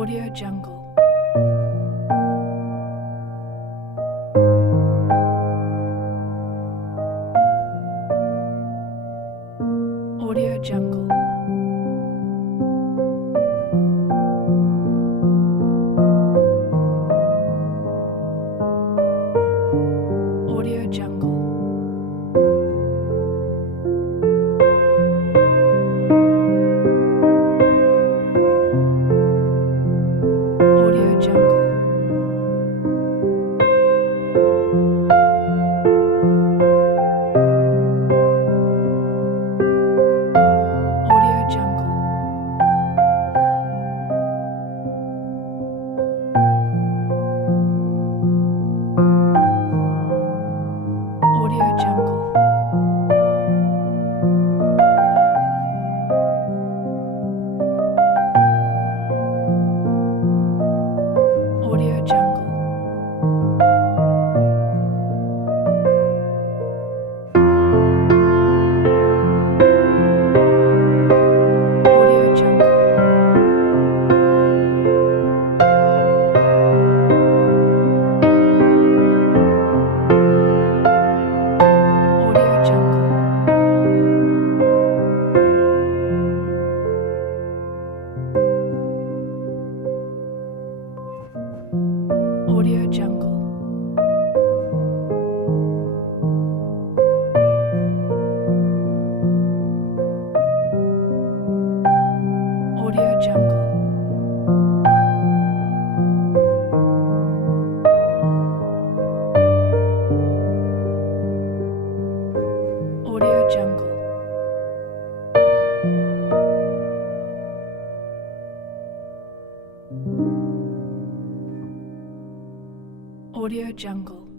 Audio Jungle. Audio Jungle. Audio Jungle. Audio Jungle. Audio Jungle. Audio Jungle. Audio Jungle. Audio Jungle. Audio Jungle. Audio Jungle. Audio Jungle. Audio Jungle. Audio Jungle.